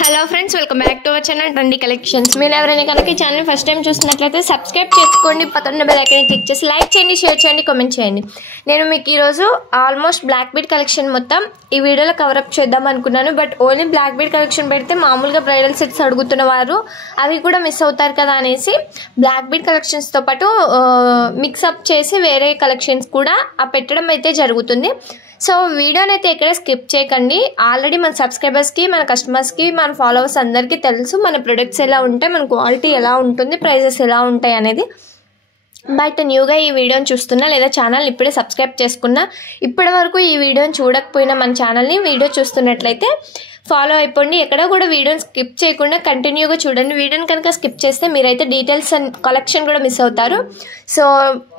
Hello friends, welcome back to our channel trendy collections. మీరు ఎవరైనా కనుక ఈ ఛానల్ ఫస్ట్ టైం చూస్తున్నట్లయితే సబ్స్క్రైబ్ చేసుకోండి, పక్కన బెల్ ఐకాన్ క్లిక్ చేసి లైక్ చేయండి, షేర్ చేయండి, కామెంట్ చేయండి. నేను మీకు ఈరోజు ఆల్మోస్ట్ బ్లాక్ బీడ్ కలెక్షన్ మొత్తం ఈ వీడియోలో కవరప్ చేద్దాం అనుకున్నాను. But only black bead collection పెడితే మామూలుగా బ్రైడల్ సెట్స్ అడుగుతున్న వారు అవి కూడా మిస్ అవుతారు కదా అనేసి బ్లాక్ బీడ్ కలెక్షన్స్తో పాటు మిక్సప్ చేసి వేరే కలెక్షన్స్ కూడా పెట్టడం అయితే జరుగుతుంది. సో వీడియోని అయితే ఎక్కడ స్కిప్ చేయకండి. ఆల్రెడీ మన సబ్స్క్రైబర్స్కి, మన కస్టమర్స్కి, మన ఫాలోవర్స్ అందరికీ తెలుసు మన ప్రొడక్ట్స్ ఎలా ఉంటాయి, మన క్వాలిటీ ఎలా ఉంటుంది, ప్రైజెస్ ఎలా ఉంటాయి అనేది. బట్ న్యూగా ఈ వీడియోని చూస్తున్నా లేదా ఛానల్ ఇప్పుడే సబ్స్క్రైబ్ చేసుకున్నా, ఇప్పటి వరకు ఈ వీడియోని చూడకపోయినా మన ఛానల్ని వీడియో చూస్తున్నట్లయితే ఫాలో అయిపోండి. ఎక్కడ కూడా వీడియోని స్కిప్ చేయకుండా కంటిన్యూగా చూడండి. వీడియోని కనుక స్కిప్ చేస్తే మీరైతే డీటెయిల్స్ అండ్ కలెక్షన్ కూడా మిస్ అవుతారు. సో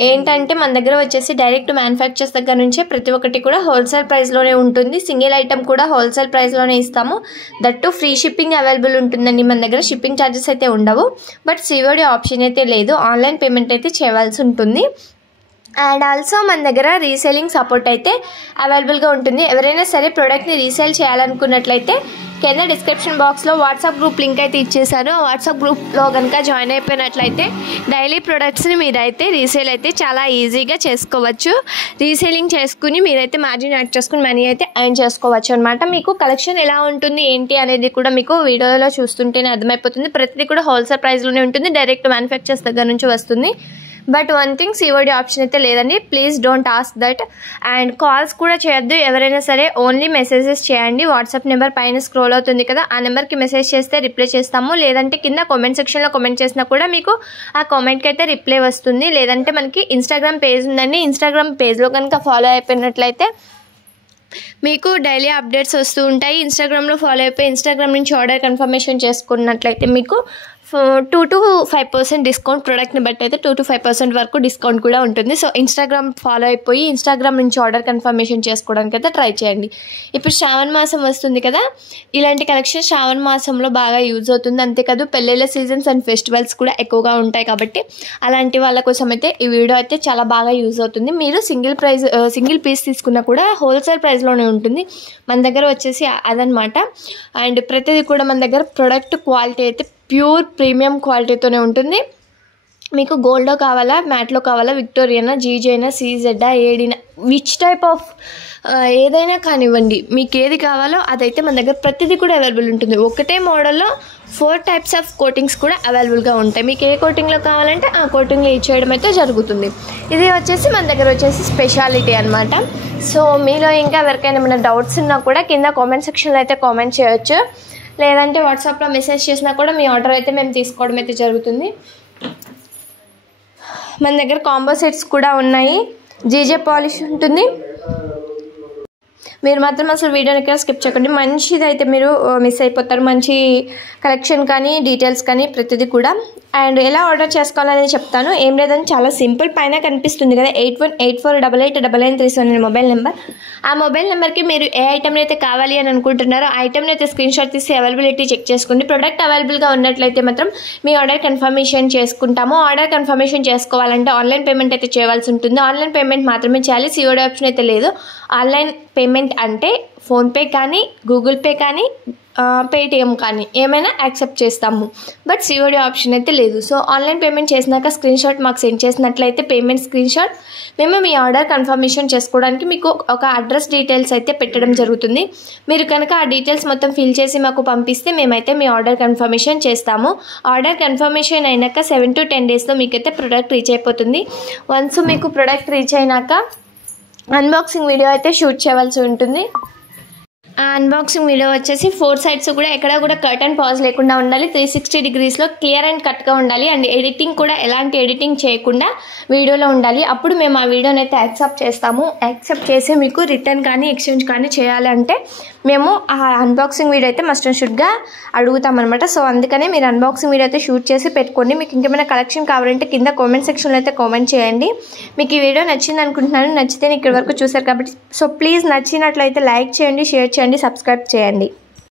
ఏంటంటే మన దగ్గర వచ్చేసి డైరెక్ట్ మ్యానుఫ్యాక్చర్స్ దగ్గర నుంచే ప్రతి ఒక్కటి కూడా హోల్సేల్ ప్రైస్లోనే ఉంటుంది. సింగిల్ ఐటమ్ కూడా హోల్సేల్ ప్రైస్లోనే ఇస్తాము. దట్టు ఫ్రీ షిప్పింగ్ అవైలబుల్ ఉంటుందండి. మన దగ్గర షిప్పింగ్ ఛార్జెస్ అయితే ఉండవు. బట్ సిఓడి ఆప్షన్ అయితే లేదు. ఆన్లైన్ పేమెంట్ అయితే చేయవలసి ఉంటుంది. అండ్ ఆల్సో మన దగ్గర రీసేలింగ్ సపోర్ట్ అయితే అవైలబుల్గా ఉంటుంది. ఎవరైనా సరే ప్రోడక్ట్ని రీసేల్ చేయాలనుకున్నట్లయితే కింద డిస్క్రిప్షన్ బాక్స్లో వాట్సాప్ గ్రూప్ లింక్ అయితే ఇచ్చేసారు. వాట్సాప్ గ్రూప్లో కనుక జాయిన్ అయిపోయినట్లయితే డైలీ ప్రొడక్ట్స్ని మీరైతే రీసేల్ అయితే చాలా ఈజీగా చేసుకోవచ్చు. రీసేలింగ్ చేసుకుని మీరైతే మార్జిన్ యాడ్ చేసుకుని మనీ అయితే ఎర్న్ చేసుకోవచ్చు అనమాట. మీకు కలెక్షన్ ఎలా ఉంటుంది ఏంటి అనేది కూడా మీకు వీడియోలో చూస్తుంటేనే అర్థమైపోతుంది. ప్రతిదీ కూడా హోల్సేల్ ప్రైస్లోనే ఉంటుంది. డైరెక్ట్ మ్యానుఫ్యాక్చర్స్ దగ్గర నుంచి వస్తుంది. But one thing, COD option అయితే లేదండి. Please don't ask that. And calls కూడా చేయొద్దు. ఎవరైనా సరే ఓన్లీ మెసేజెస్ చేయండి. వాట్సాప్ నెంబర్ పైన స్క్రోల్ అవుతుంది కదా, ఆ నెంబర్కి మెసేజ్ చేస్తే రిప్లై చేస్తాము. లేదంటే కింద కామెంట్ సెక్షన్లో కామెంట్ చేసినా కూడా మీకు ఆ కామెంట్కి అయితే రిప్లై వస్తుంది. లేదంటే మనకి ఇన్స్టాగ్రామ్ పేజ్ ఉందండి. ఇన్స్టాగ్రామ్ పేజ్లో కనుక ఫాలో అయిపోయినట్లయితే మీకు డైలీ అప్డేట్స్ వస్తూ ఉంటాయి. ఇన్స్టాగ్రామ్లో ఫాలో అయిపోయి ఇన్స్టాగ్రామ్ నుంచి ఆర్డర్ కన్ఫర్మేషన్ చేసుకున్నట్లయితే మీకు 2 to 5% డిస్కౌంట్, ప్రోడక్ట్ని బట్టి అయితే 2 to 5% వరకు డిస్కౌంట్ కూడా ఉంటుంది. సో ఇన్స్టాగ్రామ్ ఫాలో అయిపోయి ఇన్స్టాగ్రామ్ నుంచి ఆర్డర్ కన్ఫర్మేషన్ చేసుకోవడానికి అయితే ట్రై చేయండి. ఇప్పుడు శ్రావణ మాసం వస్తుంది కదా, ఇలాంటి కలెక్షన్ శ్రావణ మాసంలో బాగా యూజ్ అవుతుంది. అంతేకాదు పెళ్ళిళ్ళ సీజన్స్ అండ్ ఫెస్టివల్స్ కూడా ఎక్కువగా ఉంటాయి కాబట్టి అలాంటి వాళ్ళ కోసం అయితే ఈ వీడియో అయితే చాలా బాగా యూజ్ అవుతుంది. మీరు సింగిల్ పీస్ తీసుకున్నా కూడా హోల్సేల్ ప్రైస్లోనే ఉంటుంది. మన దగ్గర వచ్చేసి అదనమాట. అండ్ ప్రతిదీ కూడా మన దగ్గర ప్రొడక్ట్ క్వాలిటీ అయితే ప్యూర్ ప్రీమియం క్వాలిటీతోనే ఉంటుంది. మీకు గోల్డ్లో కావాలా, మ్యాట్లో కావాలా, విక్టోరియనా, జీజైనా, సీజెడ్డా, ఏడీనా, విచ్ టైప్ ఆఫ్ ఏదైనా కానివ్వండి, మీకు ఏది కావాలో అదైతే మన దగ్గర ప్రతిదీ కూడా అవైలబుల్ ఉంటుంది. ఒకటే మోడల్లో 4 types ఆఫ్ కోటింగ్స్ కూడా అవైలబుల్గా ఉంటాయి. మీకు ఏ కోటింగ్లో కావాలంటే ఆ కోటింగ్లో ఇచ్చేయడం అయితే జరుగుతుంది. ఇది వచ్చేసి మన దగ్గర వచ్చేసి స్పెషాలిటీ అనమాట. సో మీలో ఇంకా ఎవరికైనా ఏమైనా డౌట్స్ ఉన్నా కూడా కింద కామెంట్ సెక్షన్లో అయితే కామెంట్ చేయొచ్చు. లేదంటే వాట్సాప్లో మెసేజ్ చేసినా కూడా మీ ఆర్డర్ అయితే మేము తీసుకోవడం అయితే జరుగుతుంది. మన దగ్గర కాంబో సెట్స్ కూడా ఉన్నాయి. జీజే పాలిష్ ఉంటుంది. మీరు మాత్రం అసలు వీడియోని ఇక్కడ స్కిప్ చేయకండి. మంచిది అయితే మీరు మిస్ అయిపోతారు. మంచి కలెక్షన్ కానీ డీటెయిల్స్ కానీ ప్రతిదీ కూడా. అండ్ ఎలా ఆర్డర్ చేసుకోవాలని చెప్తాను. ఏం లేదని చాలా సింపుల్, పైన కనిపిస్తుంది కదా 8184889937 అనే మొబైల్ నెంబర్. ఆ మొబైల్ నెంబర్కి మీరు ఏ ఐటెంని అయితే కావాలి అని అనుకుంటున్నారో ఆ ఐటెంని అయితే స్క్రీన్ షాట్ తీసి అవైలబిలిటీ చెక్ చేసుకోండి. ప్రొడక్ట్ అవైలబుల్గా ఉన్నట్లయితే మాత్రం మీ ఆర్డర్ కన్ఫర్మేషన్ చేసుకుంటాము. ఆర్డర్ కన్ఫర్మేషన్ చేసుకోవాలంటే ఆన్లైన్ పేమెంట్ అయితే చేయవలసి ఉంటుంది. ఆన్లైన్ పేమెంట్ మాత్రమే చేయాలి. సిఓడి ఆప్షన్ అయితే లేదు. ఆన్లైన్ పేమెంట్ అంటే ఫోన్పే కానీ, గూగుల్ పే కానీ, పేటిఎం కానీ ఏమైనా యాక్సెప్ట్ చేస్తాము. బట్ సిఓడి ఆప్షన్ అయితే లేదు. సో ఆన్లైన్ పేమెంట్ చేసినాక స్క్రీన్ షాట్ మాకు సెండ్ చేసినట్లయితే పేమెంట్ స్క్రీన్ షాట్ మేము మీ ఆర్డర్ కన్ఫర్మేషన్ చేసుకోవడానికి మీకు ఒక అడ్రస్ డీటెయిల్స్ అయితే పెట్టడం జరుగుతుంది. మీరు కనుక ఆ డీటెయిల్స్ మొత్తం ఫిల్ చేసి మాకు పంపిస్తే మేమైతే మీ ఆర్డర్ కన్ఫర్మేషన్ చేస్తాము. ఆర్డర్ కన్ఫర్మేషన్ అయినాక 7 to 10 daysలో మీకైతే ప్రొడక్ట్ రీచ్ అయిపోతుంది. వన్స్ మీకు ప్రొడక్ట్ రీచ్ అయినాక అన్బాక్సింగ్ వీడియో అయితే షూట్ చేయవలసి ఉంటుంది. ఆ అన్బాక్సింగ్ వీడియో వచ్చేసి 4 sides కూడా ఎక్కడ కూడా కట్ అండ్ పాజ్ లేకుండా ఉండాలి. 360 degreesలో క్లియర్ అండ్ కట్గా ఉండాలి. అండ్ ఎడిటింగ్ కూడా ఎలాంటి ఎడిటింగ్ చేయకుండా వీడియోలో ఉండాలి. అప్పుడు మేము ఆ వీడియోని అయితే యాక్సెప్ట్ చేస్తాము. యాక్సెప్ట్ చేసి మీకు రిటర్న్ కానీ ఎక్స్చేంజ్ కానీ చేయాలంటే మేము ఆ అన్బాక్సింగ్ వీడియో అయితే మస్ట్ అండ్ షుడ్గా అడుగుతామన్నమాట. సో అందుకనే మీరు అన్బాక్సింగ్ వీడియో అయితే షూట్ చేసి పెట్టుకోండి. మీకు ఇంకేమైనా కలెక్షన్ కావాలంటే కింద కామెంట్ సెక్షన్లో అయితే కామెంట్ చేయండి. మీకు ఈ వీడియో నచ్చింది అనుకుంటున్నాను. నచ్చితే ఇక్కడ వరకు చూసారు కాబట్టి సో ప్లీజ్ నచ్చినట్లయితే లైక్ చేయండి, షేర్ చేయండి, సబ్స్క్రైబ్ చేయండి.